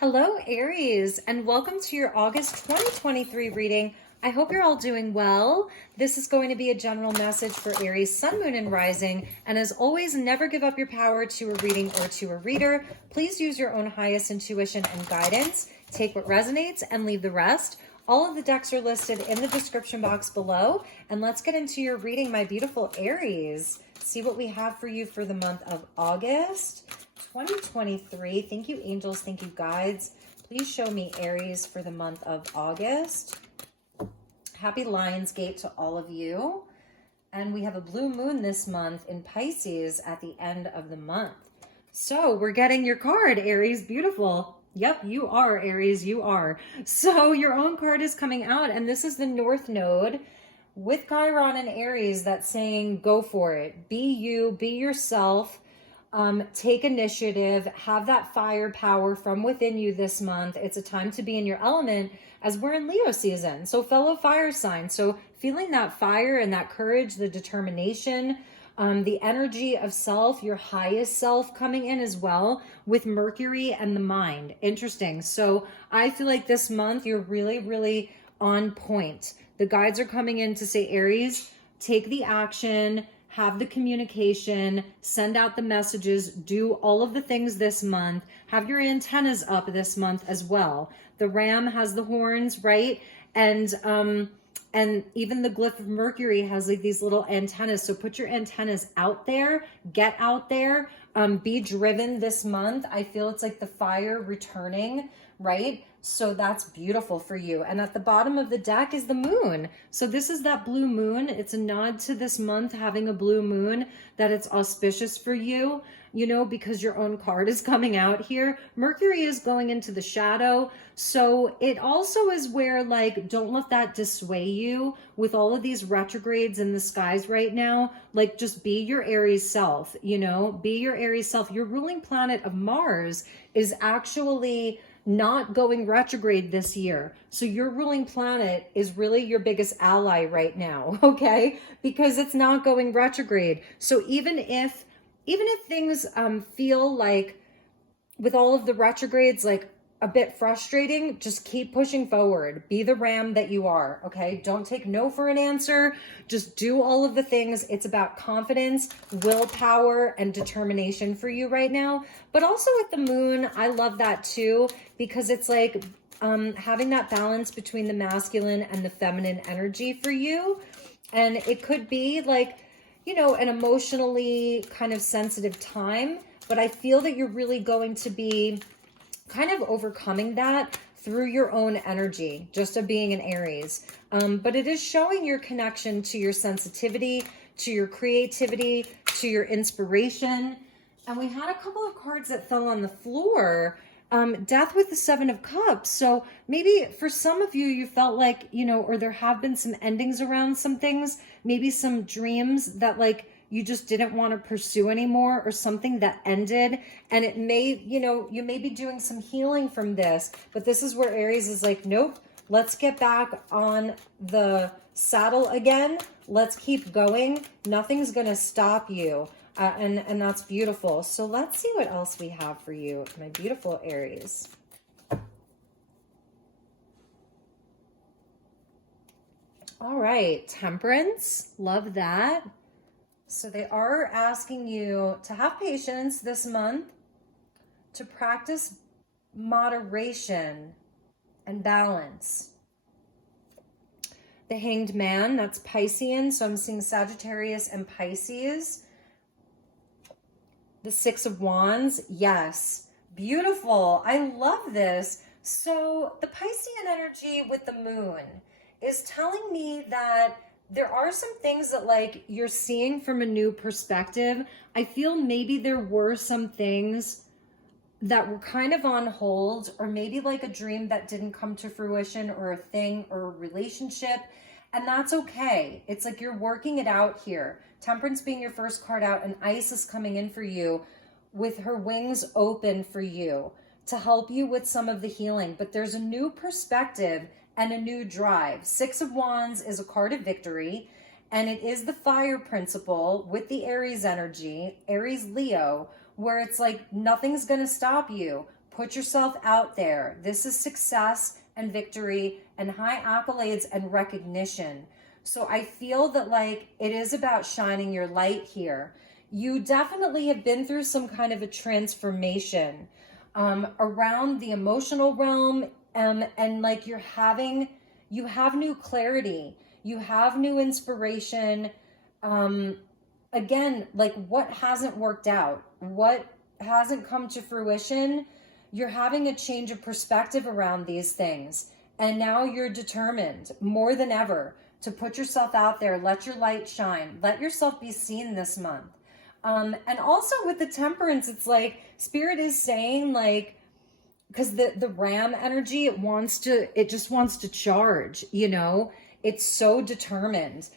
Hello, Aries, and welcome to your August 2023 reading. I hope you're all doing well. This is going to be a general message for Aries, Sun, Moon, and Rising. And as always, never give up your power to a reading or to a reader. Please use your own highest intuition and guidance. Take what resonates and leave the rest. All of the decks are listed in the description box below. And let's get into your reading, my beautiful Aries. See what we have for you for the month of August 2023. Thank you, angels. Thank you, guides. Please show me Aries for the month of August. Happy Lionsgate to all of you. And we have a blue moon this month in Pisces at the end of the month. So we're getting your card, Aries. Beautiful. Yep, you are, Aries. You are. So your own card is coming out, and this is the North Node with Chiron and Aries that's saying, go for it. Be you, be yourself. Take initiative, have that firepower from within you this month. It's a time to be in your element as we're in Leo season. So fellow fire signs. So feeling that fire and that courage, the determination, the energy of self, your highest self coming in as well with Mercury and the mind. Interesting. So I feel like this month you're really on point. The guides are coming in to say, Aries, take the action, have the communication, send out the messages, do all of the things this month, have your antennas up this month as well. The ram has the horns, right? And even the glyph of Mercury has like these little antennas. So put your antennas out there, get out there, be driven this month. I feel it's like the fire returning, right? So that's beautiful for you. And at the bottom of the deck is the moon. So this is that blue moon. It's a nod to this month having a blue moon, that it's auspicious for you, you know, because your own card is coming out here. Mercury is going into the shadow. So it also is where, like, don't let that dissuade you with all of these retrogrades in the skies right now. Like, just be your Aries self, you know, be your Aries self. Your ruling planet of Mars is actually not going retrograde this year. So your ruling planet is really your biggest ally right now, okay? Because it's not going retrograde. So even if things feel like with all of the retrogrades, like a bit frustrating, just keep pushing forward. Be the ram that you are, okay? Don't take no for an answer. Just do all of the things. It's about confidence, willpower, and determination for you right now. But also with the moon, I love that too, because it's like having that balance between the masculine and the feminine energy for you. And it could be like, you know, an emotionally kind of sensitive time, but I feel that you're really going to be kind of overcoming that through your own energy, just of being an Aries. But it is showing your connection to your sensitivity, to your creativity, to your inspiration. And we had a couple of cards that fell on the floor. Death with the Seven of Cups. So maybe for some of you, you felt like, you know, or there have been some endings around some things, maybe some dreams that like you just didn't want to pursue anymore, or something that ended. And it may, you know, you may be doing some healing from this, but this is where Aries is like, nope, let's get back on the saddle again. Let's keep going. Nothing's going to stop you. And that's beautiful. So let's see what else we have for you, my beautiful Aries. All right, Temperance, love that. So they are asking you to have patience this month, to practice moderation and balance. The Hanged Man, that's Piscean. So I'm seeing Sagittarius and Pisces. The Six of Wands, yes, beautiful. I love this. So the Piscean energy with the moon is telling me that there are some things that like you're seeing from a new perspective. I feel maybe there were some things that were kind of on hold, or maybe like a dream that didn't come to fruition, or a thing or a relationship. And that's okay. It's like you're working it out here. Temperance being your first card out, and Isis coming in for you with her wings open for you to help you with some of the healing. But there's a new perspective and a new drive. Six of Wands is a card of victory, and it is the fire principle with the Aries energy, Aries Leo, where it's like nothing's going to stop you. Put yourself out there. This is success and victory and high accolades and recognition. So I feel that like it is about shining your light here. You definitely have been through some kind of a transformation around the emotional realm, and like you have new clarity, you have new inspiration. Again, like what hasn't worked out, what hasn't come to fruition, you're having a change of perspective around these things. And now you're determined more than ever to put yourself out there, let your light shine, let yourself be seen this month. And also with the Temperance, it's like Spirit is saying like, because the Ram energy, it just wants to charge, you know, it's so determined.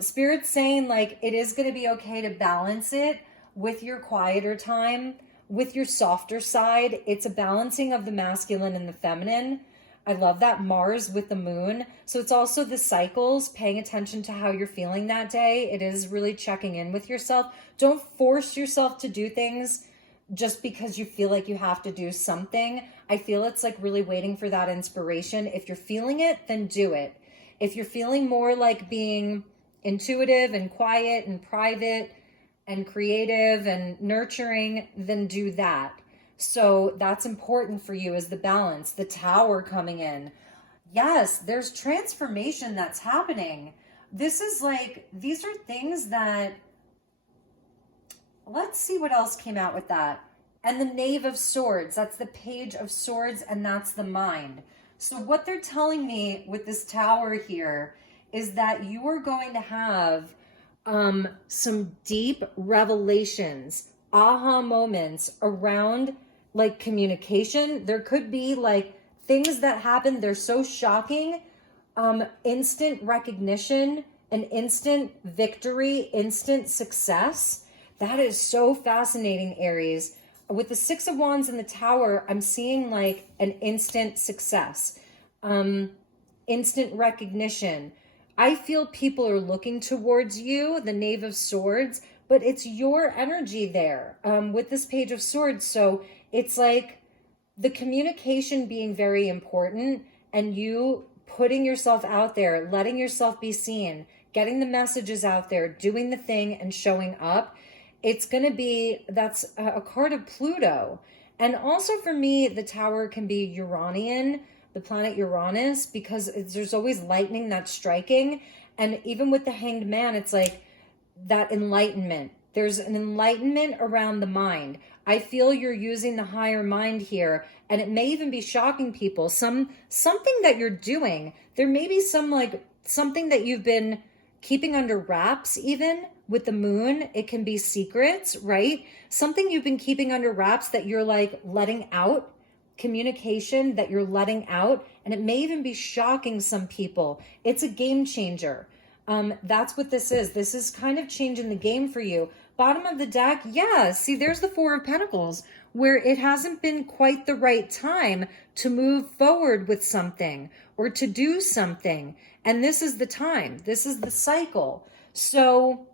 Spirit's saying like, it is going to be okay to balance it with your quieter time, with your softer side. It's a balancing of the masculine and the feminine. I love that. Mars with the moon. So it's also the cycles, paying attention to how you're feeling that day. It is really checking in with yourself. Don't force yourself to do things just because you feel like you have to do something. I feel it's like really waiting for that inspiration. If you're feeling it, then do it. If you're feeling more like being intuitive and quiet and private and creative and nurturing, then do that. So that's important for you, is the balance, the Tower coming in. Yes, there's transformation that's happening. This is like, these are things that, let's see what else came out with that. And the Knave of Swords, that's the Page of Swords, and that's the mind. So what they're telling me with this Tower here is that you are going to have some deep revelations, aha moments around like communication. There could be like things that happen, they're so shocking, instant recognition, an instant victory, instant success. That is so fascinating, Aries. With the Six of Wands and the Tower, I'm seeing like an instant success, instant recognition. I feel people are looking towards you, the Knave of Swords, but it's your energy there with this Page of Swords. So it's like the communication being very important, and you putting yourself out there, letting yourself be seen, getting the messages out there, doing the thing and showing up. It's going to be, that's a card of Pluto. And also for me, the Tower can be Uranian, the planet Uranus, because there's always lightning that's striking. And even with the Hanged Man, it's like that enlightenment. There's an enlightenment around the mind. I feel you're using the higher mind here, and it may even be shocking people. Something that you're doing. There may be something that you've been keeping under wraps. Even with the moon, it can be secrets, right? Something you've been keeping under wraps that you're like letting out, communication that you're letting out, and it may even be shocking some people. It's a game changer. That's what this is. This is kind of changing the game for you. Bottom of the deck, yeah, see, there's the Four of Pentacles, where it hasn't been quite the right time to move forward with something or to do something. And this is the time. This is the cycle. So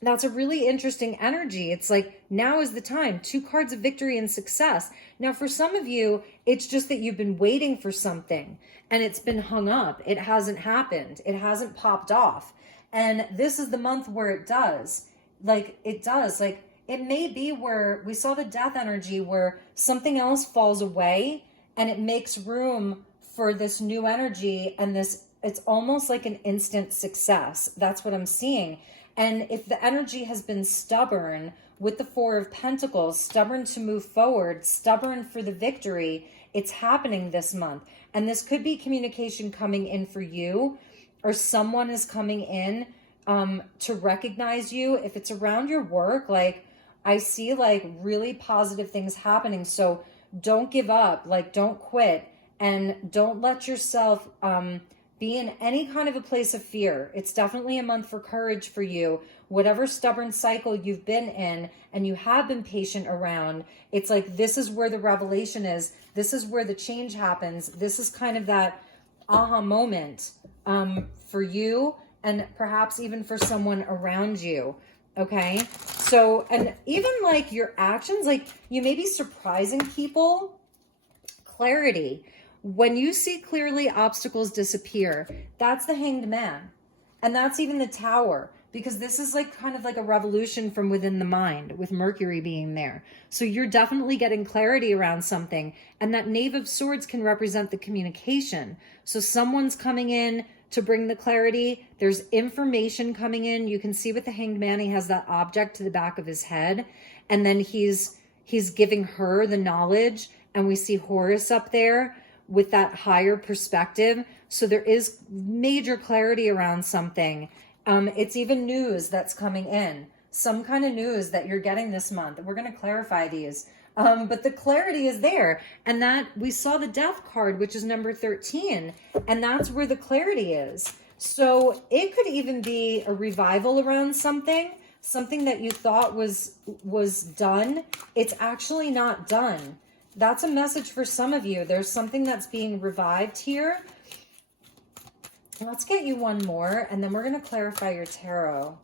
that's a really interesting energy. It's like, now is the time. 2 cards of victory and success. Now, for some of you, it's just that you've been waiting for something and it's been hung up. It hasn't happened. It hasn't popped off. And this is the month where it does. Like, it does. Like, it may be where we saw the Death energy, where something else falls away and it makes room for this new energy, and this, it's almost like an instant success. That's what I'm seeing. And if the energy has been stubborn with the Four of Pentacles, stubborn to move forward, stubborn for the victory, it's happening this month. And this could be communication coming in for you, or someone is coming in to recognize you. If it's around your work, like I see like really positive things happening. So don't give up, like don't quit, and don't let yourself be in any kind of a place of fear. It's definitely a month for courage for you. Whatever stubborn cycle you've been in and you have been patient around, it's like this is where the revelation is. This is where the change happens. This is kind of that aha moment for you, and perhaps even for someone around you. Okay. So, and even like your actions, like you may be surprising people clarity. When you see clearly, obstacles disappear. That's the Hanged Man. And that's even the Tower, because this is like kind of like a revolution from within the mind with Mercury being there. So you're definitely getting clarity around something. And that Knave of Swords can represent the communication. So someone's coming in to bring the clarity. There's information coming in. You can see with the Hanged Man, he has that object to the back of his head. And then he's giving her the knowledge. And we see Horus up there with that higher perspective. So there is major clarity around something. It's even news that's coming in. Some kind of news that you're getting this month. We're going to clarify these. But the clarity is there. And that we saw the Death card, which is number 13. And that's where the clarity is. So it could even be a revival around something that you thought was done. It's actually not done. That's a message for some of you. There's something that's being revived here. Let's get you one more, and then we're going to clarify your tarot.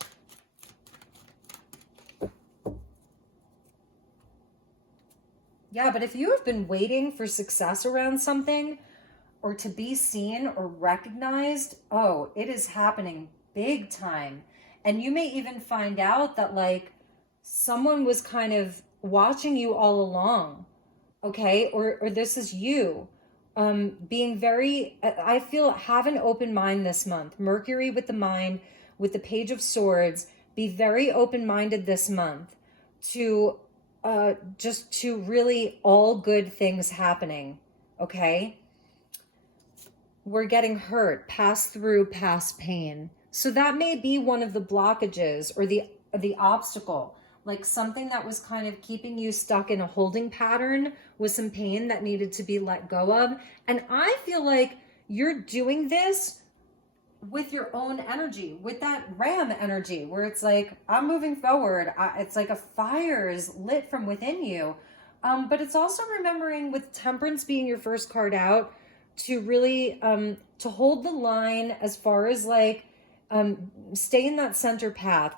Yeah, but if you have been waiting for success around something, or to be seen or recognized, oh, it is happening big time. And you may even find out that like someone was kind of watching you all along, okay? Or this is you. Being very, I feel, have an open mind this month. Mercury with the mind, with the Page of Swords. Be very open-minded this month to just to really all good things happening, okay? We're getting hurt, pass through past pain. So that may be one of the blockages or the obstacle. Like something that was kind of keeping you stuck in a holding pattern with some pain that needed to be let go of. And I feel like you're doing this with your own energy, with that Ram energy, where it's like, I'm moving forward. It's like a fire is lit from within you. But it's also remembering with Temperance being your first card out to really, to hold the line as far as like, stay in that center path.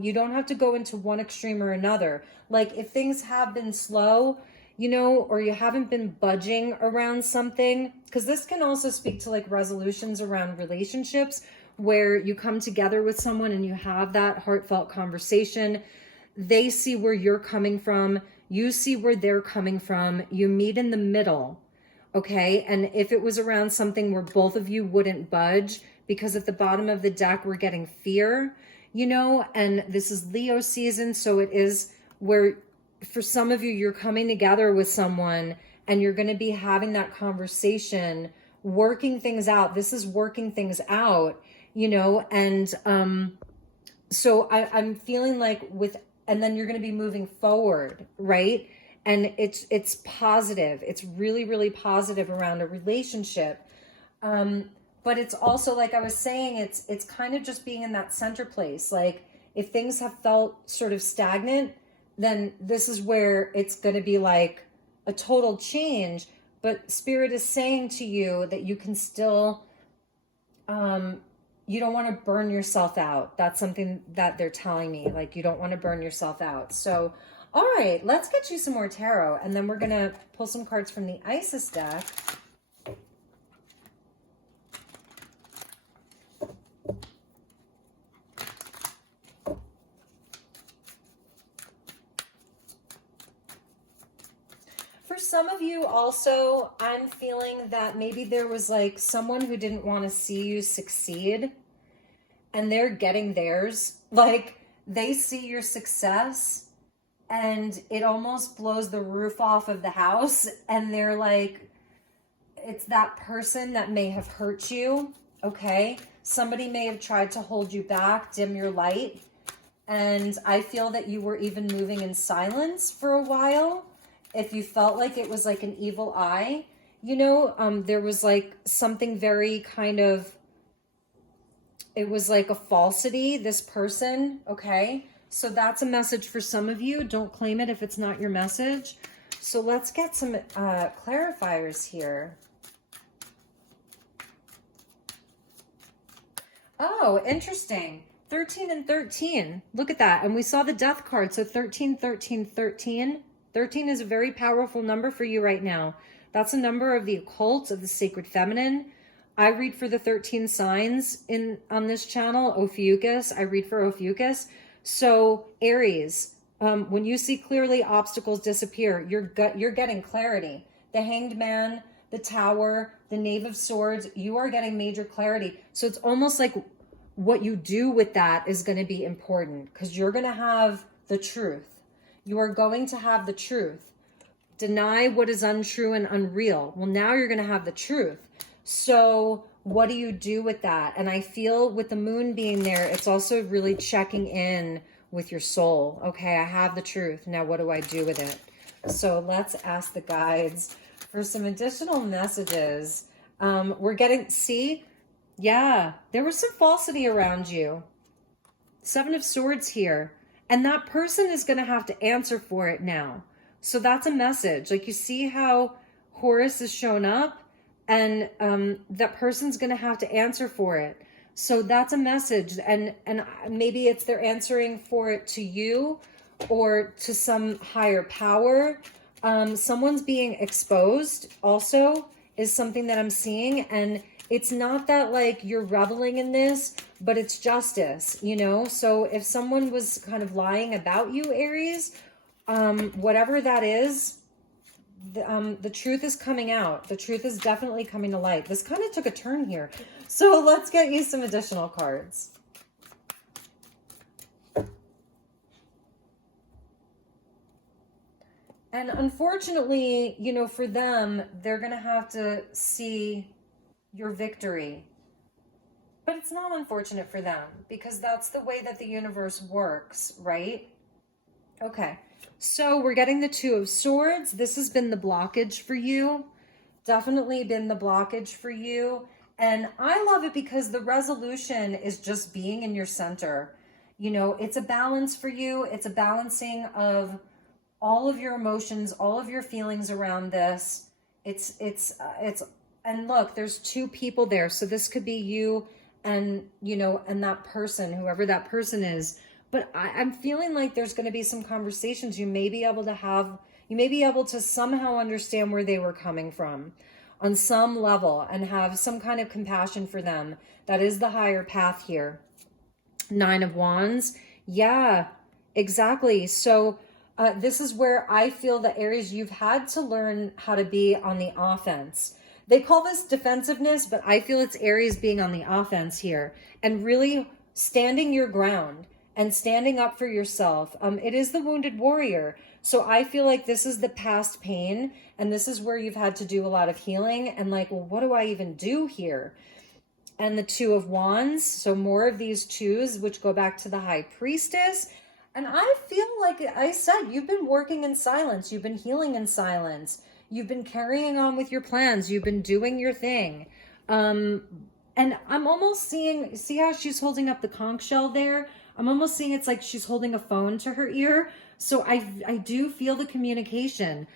You don't have to go into one extreme or another. Like if things have been slow, you know, or you haven't been budging around something, because this can also speak to like resolutions around relationships where you come together with someone and you have that heartfelt conversation. They see where you're coming from. You see where they're coming from. You meet in the middle. Okay. And if it was around something where both of you wouldn't budge, because at the bottom of the deck, we're getting fear, you know, and this is Leo season. So it is where for some of you, you're coming together with someone and you're going to be having that conversation, working things out. This is working things out, you know, and so I'm feeling like and then you're going to be moving forward, right? And it's positive. It's really, really positive around a relationship. But it's also, like I was saying, it's kind of just being in that center place. Like if things have felt sort of stagnant, then this is where it's going to be like a total change. But Spirit is saying to you that you can still, you don't want to burn yourself out. That's something that they're telling me. Like you don't want to burn yourself out. So, all right, let's get you some more tarot. And then we're going to pull some cards from the Isis deck. For some of you also, I'm feeling that maybe there was like someone who didn't want to see you succeed and they're getting theirs. Like they see your success and it almost blows the roof off of the house. And they're like, it's that person that may have hurt you. Okay. Somebody may have tried to hold you back, dim your light. And I feel that you were even moving in silence for a while. If you felt like it was like an evil eye, you know, there was like something very kind of, it was like a falsity, this person, okay? So that's a message for some of you. Don't claim it if it's not your message. So let's get some clarifiers here. Oh, interesting. 13 and 13. Look at that. And we saw the Death card. So 13, 13, 13. 13 is a very powerful number for you right now. That's a number of the occult, of the sacred feminine. I read for the 13 signs on this channel, Ophiuchus. I read for Ophiuchus. So Aries, when you see clearly obstacles disappear, you're getting clarity. The Hanged Man, the Tower, the Knave of Swords, you are getting major clarity. So it's almost like what you do with that is going to be important, because you're going to have the truth. You are going to have the truth. Deny what is untrue and unreal. Well, now you're going to have the truth. So what do you do with that? And I feel with the moon being there, it's also really checking in with your soul. Okay, I have the truth. Now what do I do with it? So let's ask the guides for some additional messages. We're getting, see, yeah, there was some falsity around you. Seven of Swords here. And that person is going to have to answer for it now. So that's a message. Like, you see how Horus is shown up, and that person's going to have to answer for it. So that's a message. And maybe it's they're answering for it to you or to some higher power. Someone's being exposed also is something that I'm seeing. And it's not that like you're reveling in this, but it's justice, you know? So if someone was kind of lying about you, Aries, whatever that is, the truth is coming out. The truth is definitely coming to light. This kind of took a turn here. So let's get you some additional cards. And unfortunately, you know, for them, they're going to have to see your victory. But it's not unfortunate for them, because that's the way that the universe works, right? Okay. So we're getting the Two of Swords. This has been the blockage for you. Definitely been the blockage for you. And I love it because the resolution is just being in your center. You know, it's a balance for you. It's a balancing of all of your emotions, all of your feelings around this. And look, there's two people there. So this could be you and, you know, and that person, whoever that person is. But I'm feeling like there's going to be some conversations you may be able to have. You may be able to somehow understand where they were coming from on some level and have some kind of compassion for them. That is the higher path here. Nine of Wands. Yeah, exactly. So this is where I feel that Aries, you've had to learn how to be on the offense. They call this defensiveness, but I feel it's Aries being on the offense here and really standing your ground and standing up for yourself. It is the wounded warrior. So I feel like this is the past pain, and this is where you've had to do a lot of healing and like, well, what do I even do here? And the Two of Wands. So more of these twos, which go back to the High Priestess. And I feel like I said, you've been working in silence. You've been healing in silence. You've been carrying on with your plans. You've been doing your thing. And I'm almost seeing, see how she's holding up the conch shell there? I'm almost seeing it's like she's holding a phone to her ear. So I do feel the communication.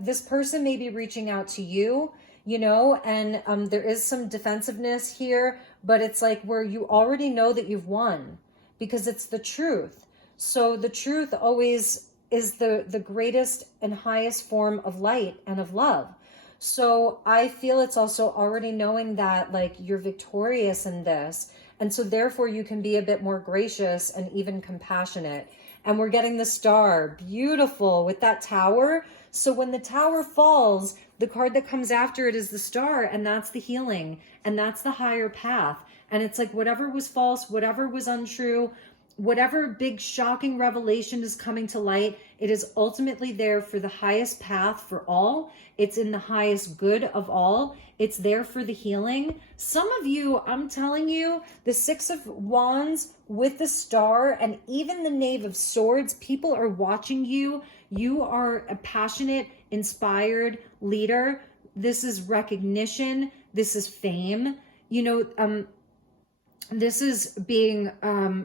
This person may be reaching out to you, you know, and there is some defensiveness here, but it's like where you already know that you've won because it's the truth. So the truth always is the greatest and highest form of light and of love. So I feel it's also already knowing that like you're victorious in this. And so therefore you can be a bit more gracious and even compassionate. And we're getting the Star, beautiful with that Tower. So when the Tower falls, the card that comes after it is the Star, and that's the healing, and that's the higher path. And it's like whatever was false, whatever was untrue, whatever big shocking revelation is coming to light, it is ultimately there for the highest path for all. It's in the highest good of all. It's there for the healing. Some of you, I'm telling you, the Six of Wands with the Star and even the Knave of Swords, people are watching you. You are a passionate, inspired leader. This is recognition. This is fame. You know, this is being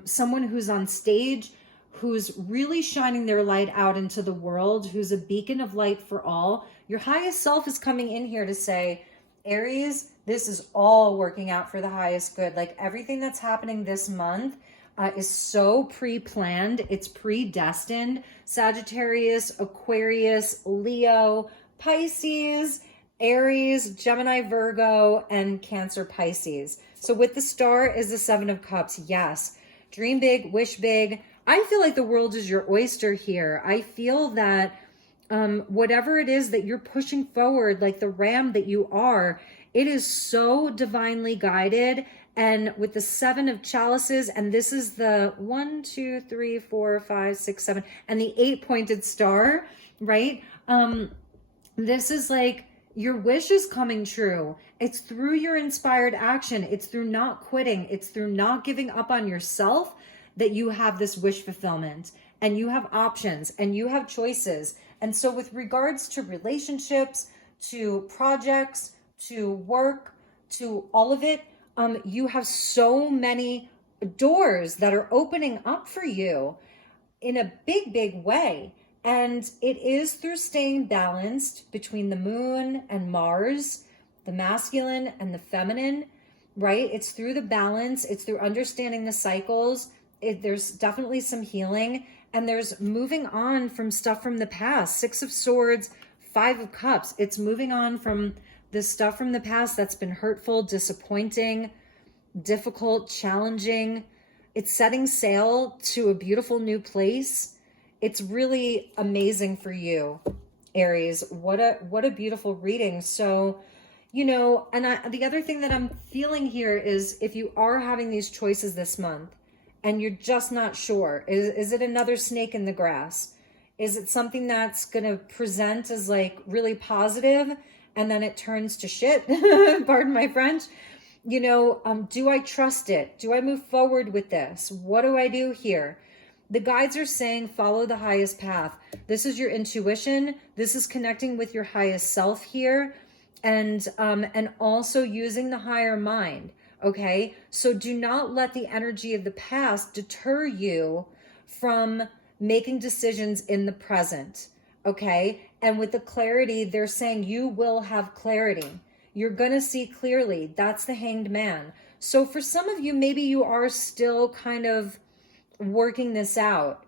someone who's on stage, who's really shining their light out into the world, who's a beacon of light for all. Your highest self is coming in here to say, Aries, this is all working out for the highest good. Like everything that's happening this month is so pre-planned. It's predestined. Sagittarius, Aquarius, Leo, Pisces, Aries, Gemini, Virgo, and Cancer, Pisces. So with the star is the Seven of Cups. Yes. Dream big, wish big. I feel like the world is your oyster here. I feel that whatever it is that you're pushing forward, like the ram that you are, it is so divinely guided. And with the Seven of Chalices, and this is the 1, 2, 3, 4, 5, 6, 7, and the 8-pointed star, right? This is like your wish is coming true. It's through your inspired action. It's through not quitting. It's through not giving up on yourself that you have this wish fulfillment, and you have options and you have choices. And so with regards to relationships, to projects, to work, to all of it, you have so many doors that are opening up for you in a big, big way. And it is through staying balanced between the moon and Mars, the masculine and the feminine, right? It's through the balance. It's through understanding the cycles. There's definitely some healing, and there's moving on from stuff from the past. 6 of Swords, 5 of Cups. It's moving on from the stuff from the past that's been hurtful, disappointing, difficult, challenging. It's setting sail to a beautiful new place. It's really amazing for you, Aries. What a beautiful reading. So, you know, and the other thing that I'm feeling here is if you are having these choices this month and you're just not sure, is it another snake in the grass? Is it something that's going to present as like really positive and then it turns to shit? Pardon my French. You know, do I trust it? Do I move forward with this? What do I do here? The guides are saying follow the highest path. This is your intuition. This is connecting with your highest self here, and also using the higher mind. Okay, so do not let the energy of the past deter you from making decisions in the present. Okay, and with the clarity, they're saying you will have clarity. You're gonna see clearly. That's the Hanged Man. So for some of you, maybe you are still kind of working this out.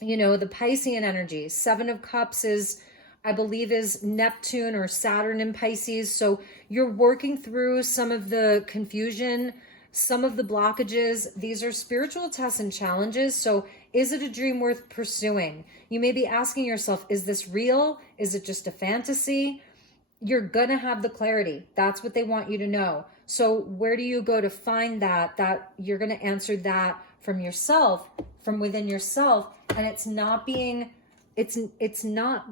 You know, the Piscean energy, 7 of Cups is, I believe, is Neptune or Saturn in Pisces. So you're working through some of the confusion, some of the blockages. These are spiritual tests and challenges. So is it a dream worth pursuing? You may be asking yourself, is this real? Is it just a fantasy? You're gonna have the clarity. That's what they want you to know. So where do you go to find that you're gonna answer that from yourself, from within yourself? And it's not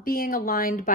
being aligned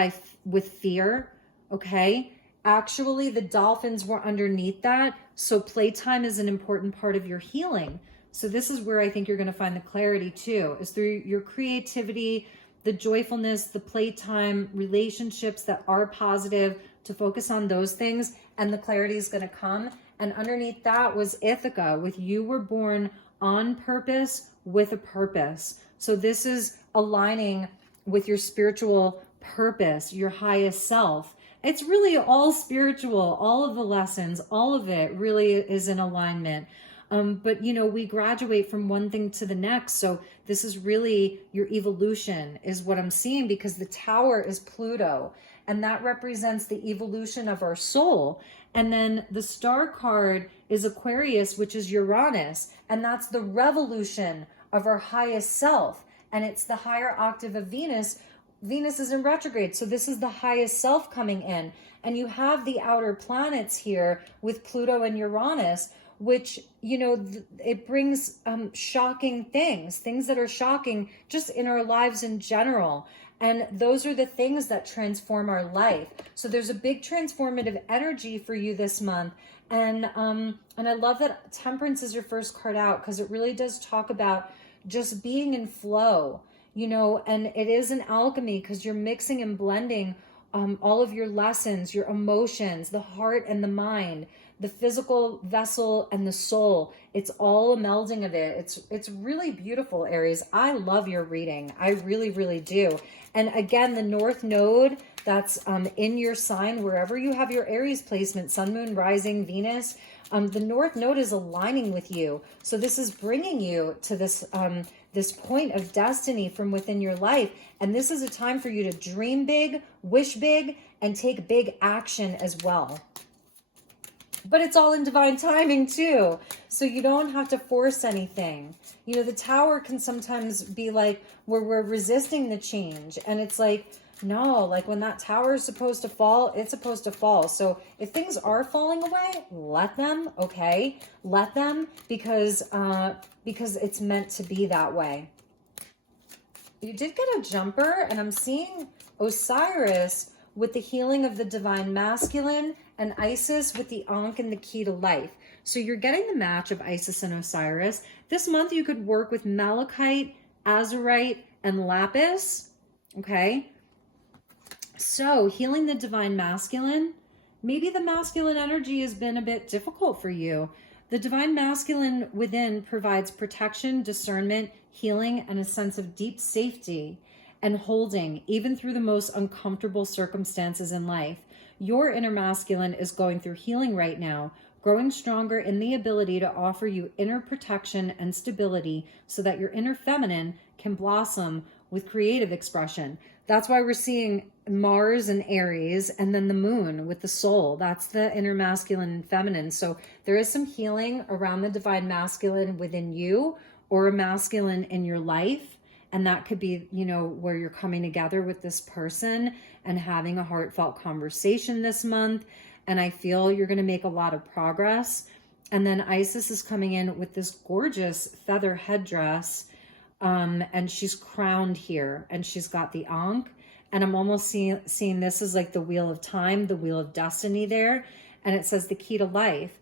with fear. Okay, actually the dolphins were underneath that. So playtime is an important part of your healing. So this is where I think you're going to find the clarity too, is through your creativity, the joyfulness, the playtime, relationships that are positive, to focus on those things, and the clarity is going to come. And underneath that was Ithaca, with you were born on purpose with a purpose. So this is aligning with your spiritual purpose, your highest self. It's really all spiritual, all of the lessons, all of it really is in alignment. But, you know, we graduate from one thing to the next. So this is really your evolution is what I'm seeing, because the Tower is Pluto, and that represents the evolution of our soul. And then the star card is Aquarius, which is Uranus, and that's the revolution of our highest self. And it's the higher octave of Venus. Venus is in retrograde, so this is the highest self coming in. And you have the outer planets here with Pluto and Uranus, which, you know, it brings shocking things that are shocking just in our lives in general. And those are the things that transform our life. So there's a big transformative energy for you this month. And I love that Temperance is your first card out, because it really does talk about just being in flow, you know, and it is an alchemy, because you're mixing and blending all of your lessons, your emotions, the heart and the mind, the physical vessel and the soul. It's all a melding of it. It's really beautiful, Aries. I love your reading. I really, really do. And again, the North Node, that's in your sign, wherever you have your Aries placement, Sun, Moon, Rising, Venus, the North Node is aligning with you. So this is bringing you to this this point of destiny from within your life. And this is a time for you to dream big, wish big, and take big action as well. But it's all in divine timing too. So you don't have to force anything. You know, the Tower can sometimes be like where we're resisting the change. And it's like, no, like when that tower is supposed to fall, it's supposed to fall. So if things are falling away, let them, okay? Let them, because it's meant to be that way. You did get a jumper, and I'm seeing Osiris with the healing of the divine masculine, and Isis with the Ankh and the key to life. So you're getting the match of Isis and Osiris. This month you could work with malachite, azurite, and lapis, okay? So healing the divine masculine, maybe the masculine energy has been a bit difficult for you. The divine masculine within provides protection, discernment, healing, and a sense of deep safety and holding, even through the most uncomfortable circumstances in life. Your inner masculine is going through healing right now, growing stronger in the ability to offer you inner protection and stability so that your inner feminine can blossom with creative expression. That's why we're seeing Mars and Aries, and then the moon with the soul. That's the inner masculine and feminine. So there is some healing around the divine masculine within you, or a masculine in your life. And that could be, you know, where you're coming together with this person and having a heartfelt conversation this month. And I feel you're going to make a lot of progress. And then Isis is coming in with this gorgeous feather headdress. And she's crowned here, and she's got the Ankh. And I'm almost seeing this as like the wheel of time, the wheel of destiny there. And it says the key to life.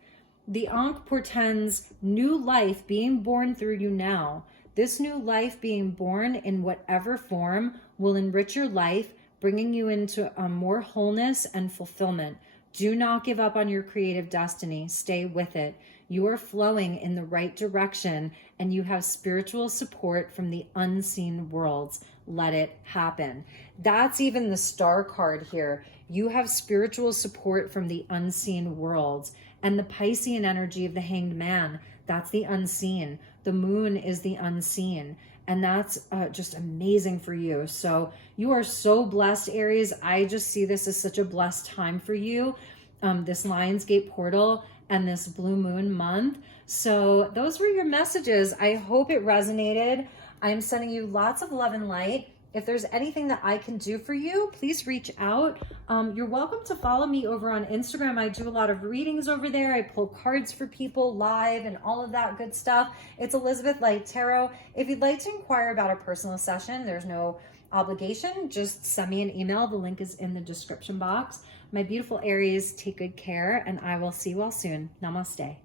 The Ankh portends new life being born through you now. This new life being born in whatever form will enrich your life, bringing you into more wholeness and fulfillment. Do not give up on your creative destiny. Stay with it. You are flowing in the right direction, and you have spiritual support from the unseen worlds. Let it happen. That's even the star card here. You have spiritual support from the unseen worlds. And the Piscean energy of the Hanged Man, that's the unseen. The moon is the unseen. And that's just amazing for you. So you are so blessed, Aries. I just see this as such a blessed time for you. This Lionsgate portal and this blue moon month. So those were your messages. I hope it resonated. I'm sending you lots of love and light. If there's anything that I can do for you, please reach out. You're welcome to follow me over on Instagram. I do a lot of readings over there. I pull cards for people live and all of that good stuff. It's Elizabeth Light Tarot. If you'd like to inquire about a personal session, there's no obligation. Just send me an email. The link is in the description box. My beautiful Aries, take good care, and I will see you all soon. Namaste.